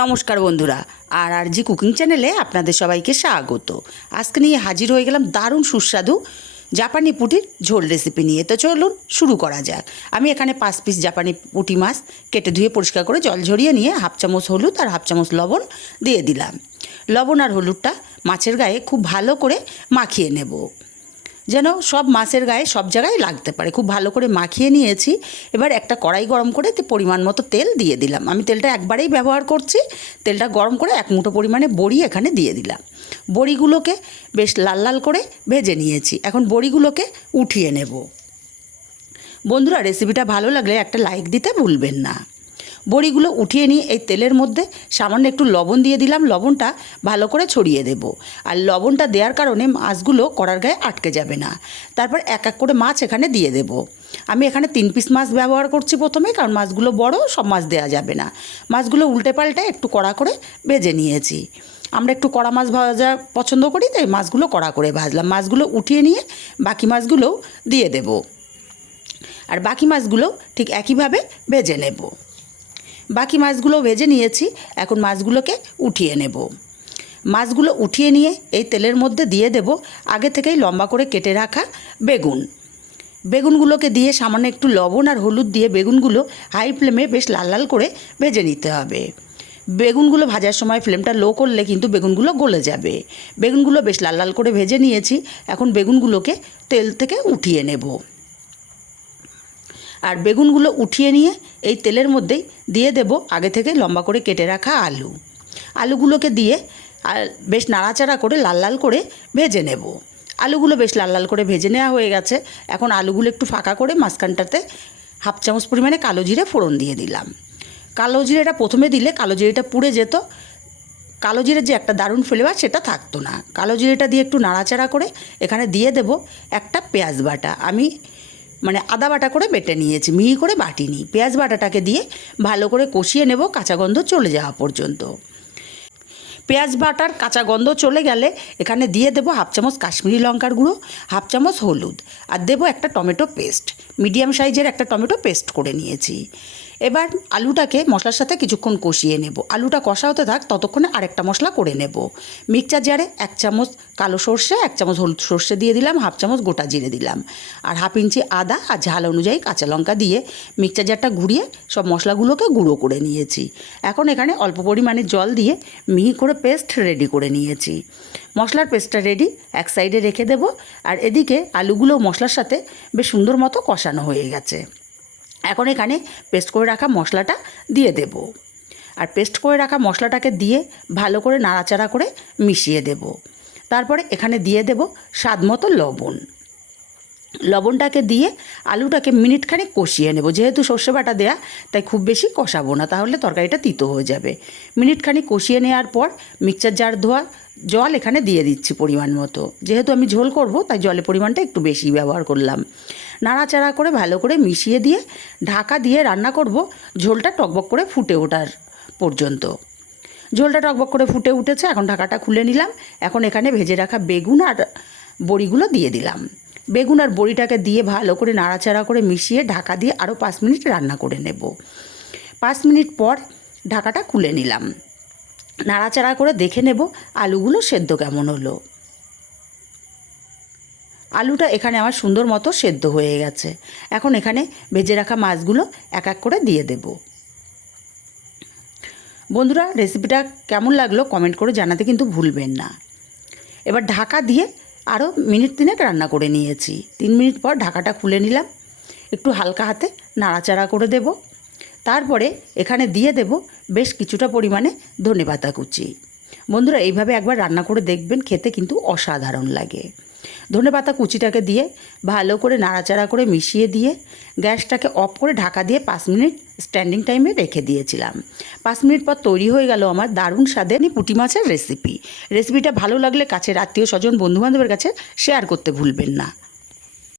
নমস্কার বন্ধুরা, আর আর জি কুকিং চ্যানেলে আপনাদের সবাইকে স্বাগত। আজকে নিয়ে হাজির হয়ে গেলাম দারুণ সুস্বাদু জাপানি পুটির ঝোল রেসিপি নিয়ে। তো চলুন শুরু করা যাক। আমি এখানে পাঁচ পিস জাপানি পুঁটি মাছ কেটে ধুয়ে পরিষ্কার করে জল ঝরিয়ে নিয়ে হাফ চামচ হলুদ আর হাফ চামচ লবণ দিয়ে দিলাম। লবণ আর হলুদটা মাছের গায়ে খুব ভালো করে মাখিয়ে নেব। যেন সব মাছের গায়ে সব জায়গায় লাগতে পারে। খুব ভালো করে মাখিয়ে নিয়েছি। এবার একটা কড়াই গরম করে পরিমাণ মতো তেল দিয়ে দিলাম। আমি তেলটা একবারেই ব্যবহার করছি। তেলটা গরম করে এক মুঠো পরিমাণে বড়ি এখানে দিয়ে দিলাম। বড়িগুলোকে বেশ লাল লাল করে ভেজে নিয়েছি। এখন বড়িগুলোকে উঠিয়ে নেব। বন্ধুরা রেসিপিটা ভালো লাগলে একটা লাইক দিতে ভুলবেন না। বড়িগুলো উঠিয়ে নিয়ে এই তেলের মধ্যে সামান্য একটু লবণ দিয়ে দিলাম। লবণটা ভালো করে ছড়িয়ে দেব। আর লবণটা দেওয়ার কারণে মাছগুলো কড়ার গায়ে আটকে যাবে না। তারপর এক এক করে মাছ এখানে দিয়ে দেব। আমি এখানে তিন পিস মাছ ব্যবহার করছি প্রথমে, কারণ মাছগুলো বড়, সব মাছ দেওয়া যাবে না। মাছগুলো উল্টে পাল্টে একটু কড়া করে ভেজে নিয়েছি। আমরা একটু কড়া মাছ ভাজা পছন্দ করি, তাই মাছগুলো কড়া করে ভাজলাম। মাছগুলো উঠিয়ে নিয়ে বাকি মাছগুলোও দিয়ে দেব। আর বাকি মাছগুলো ঠিক একইভাবে ভেজে নেব। বাকি মাছগুলো ভেজে নিয়েছি। এখন মাছগুলোকে উঠিয়ে নেব। মাছগুলো উঠিয়ে নিয়ে এই তেলের মধ্যে দিয়ে দেব আগে থেকেই লম্বা করে কেটে রাখা বেগুন। বেগুনগুলোকে দিয়ে সামান্য একটু লবণ আর হলুদ দিয়ে বেগুনগুলো হাই ফ্লেমে বেশ লাল লাল করে ভেজে নিতে হবে। বেগুনগুলো ভাজার সময় ফ্লেমটা লো করলে কিন্তু বেগুনগুলো গলে যাবে। বেগুনগুলো বেশ লাল লাল করে ভেজে নিয়েছি। এখন বেগুনগুলোকে তেল থেকে উঠিয়ে নেব। আর বেগুনগুলো উঠিয়ে নিয়ে এই তেলের মধ্যেই দিয়ে দেব আগে থেকে লম্বা করে কেটে রাখা আলু। আলুগুলোকে দিয়ে আর বেশ নাড়াচাড়া করে লাল লাল করে ভেজে নেব। আলুগুলো বেশ লাল লাল করে ভেজে নেওয়া হয়ে গেছে। এখন আলুগুলো একটু ফাঁকা করে মাঝখানটাতে হাফ চামচ পরিমাণে কালো জিরে ফোড়ন দিয়ে দিলাম। কালো জিরেটা প্রথমে দিলে কালো জিরেটা পুড়ে যেত। কালো জিরের যে একটা দারুণ ফ্লেভার সেটা থাকতো না। কালো জিরেটা দিয়ে একটু নাড়াচাড়া করে এখানে দিয়ে দেব একটা পেঁয়াজ বাটা। আমি মানে আদা বাটা করে বেটে নিয়েছি, মিহি করে বাটিনি। পেঁয়াজ বাটাটাকে দিয়ে ভালো করে কষিয়ে নেব কাঁচা গন্ধ চলে যাওয়া পর্যন্ত। পেঁয়াজ বাটার কাঁচা গন্ধ চলে গেলে এখানে দিয়ে দেবো হাফ চামচ কাশ্মীরি লঙ্কার গুঁড়ো, হাফ চামচ হলুদ। আর দেবো একটা টমেটো পেস্ট। মিডিয়াম সাইজের একটা টমেটো পেস্ট করে নিয়েছি। এবার আলুটাকে মশলার সাথে কিছুক্ষণ কষিয়ে নেব। আলুটা কষা হতে থাক, ততক্ষণে আরেকটা মশলা করে নেব। মিক্সচার জারে এক চামচ কালো সর্ষে, এক চামচ হলুদ সর্ষে দিয়ে দিলাম, হাফ চামচ গোটা জিরে দিলাম। আর হাফ ইঞ্চি আদা আর ঝাল অনুযায়ী কাঁচা লঙ্কা দিয়ে মিক্সচার জারটা ঘুরিয়ে সব মশলাগুলোকে গুঁড়ো করে নিয়েছি। এখন এখানে অল্প পরিমাণে জল দিয়ে মিহি করে পেস্ট রেডি করে নিয়েছি। মশলার পেস্টটা রেডি, এক সাইডে রেখে দেব। আর এদিকে আলুগুলো মশলার সাথে বেশ সুন্দর মতো কষানো হয়ে গেছে। এখন এখানে পেস্ট করে রাখা মশলাটা দিয়ে দেব। আর পেস্ট করে রাখা মশলাটাকে দিয়ে ভালো করে নাড়াচাড়া করে মিশিয়ে দেব। তারপরে এখানে দিয়ে দেব স্বাদ মতো লবণ। লবণটাকে দিয়ে আলুটাকে মিনিটখানেক কষিয়ে নেব। যেহেতু সর্ষে বাটা দেয়া, তাই খুব বেশি কষাবো না, তাহলে তরকারিটা তিতো হয়ে যাবে। মিনিটখানেক কষিয়ে নেওয়ার পর মিক্সচার জার ধোয়া, জল এখানে দিয়ে দিচ্ছি পরিমাণ মতো। যেহেতু আমি ঝোল করব, তাই জলের পরিমাণটা একটু বেশি ব্যবহার করলাম। নাড়াচাড়া করে ভালো করে মিশিয়ে দিয়ে ঢাকা দিয়ে রান্না করব ঝোলটা টকবক করে ফুটে ওঠার পর্যন্ত। ঝোলটা টকবক করে ফুটে উঠেছে, এখন ঢাকাটা খুলে নিলাম। এখন এখানে ভেজে রাখা বেগুন আর বড়িগুলো দিয়ে দিলাম। বেগুন আর বড়িটাকে দিয়ে ভালো করে নাড়াচাড়া করে মিশিয়ে ঢাকা দিয়ে আরও পাঁচ মিনিট রান্না করে নেব। পাঁচ মিনিট পর ঢাকাটা খুলে নিলাম। নাড়াচাড়া করে দেখে নেব আলুগুলো সেদ্ধ কেমন হলো। আলুটা এখানে আমার সুন্দর মতো সেদ্ধ হয়ে গেছে। এখন এখানে ভেজে রাখা মাছগুলো এক এক করে দিয়ে দেব। বন্ধুরা রেসিপিটা কেমন লাগল কমেন্ট করে জানাতে কিন্তু ভুলবেন না। এবার ঢাকা দিয়ে আরও মিনিট তিনেক রান্না করে নিয়েছি। তিন মিনিট পর ঢাকাটা খুলে নিলাম। একটু হালকা হাতে নাড়াচাড়া করে দেব। তারপরে এখানে দিয়ে দেব বেশ কিছুটা পরিমাণে ধনে পাতা কুচি। বন্ধুরা, এইভাবে একবার রান্না করে দেখবেন, খেতে কিন্তু অসাধারণ লাগে। ধনে পাতা কুচিটাকে দিয়ে ভালো করে নাড়াচাড়া করে মিশিয়ে দিয়ে গ্যাসটাকে অফ করে ঢাকা দিয়ে পাঁচ মিনিট স্ট্যান্ডিং টাইমে রেখে দিয়েছিলাম। পাঁচ মিনিট পর তৈরি হয়ে গেল আমার দারুণ স্বাদে পুঁটি মাছের রেসিপি। রেসিপিটা ভালো লাগলে কাছে আত্মীয় স্বজন, বন্ধুবান্ধবের কাছে শেয়ার করতে ভুলবেন না।